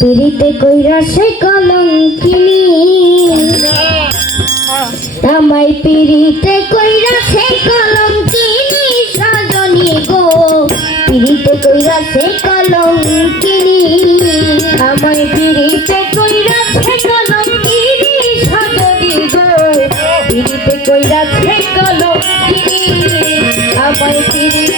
পিড়িতে কইরা সে কলঙ্কিনি। আমায় পিড়িতে কইরা সে কলঙ্কিনি, সাজনি গো। পিড়িতে কইরা সে কলঙ্কিনি, আমায় পিড়িতে কইরা সে কলঙ্কিনি, সাজনি গো। পিড়িতে কইরা সে কলঙ্কিনি, আমায় পিড়িতে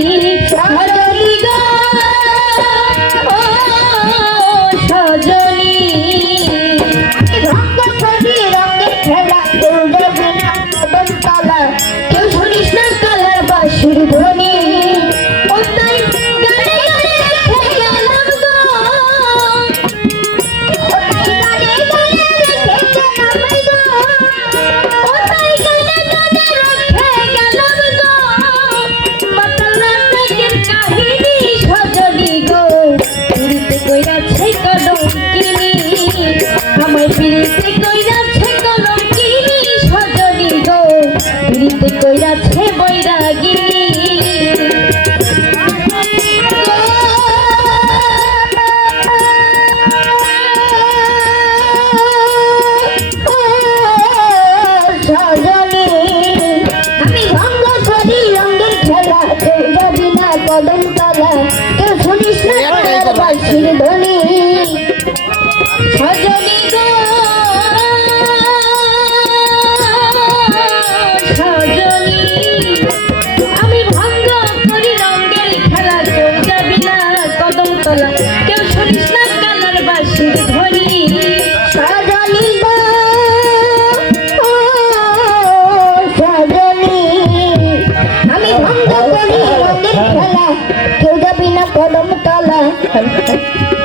কেউ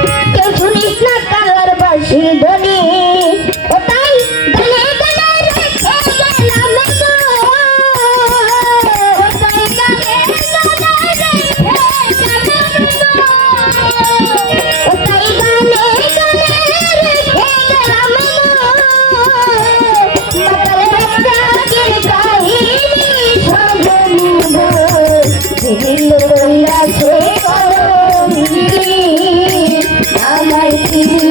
আমার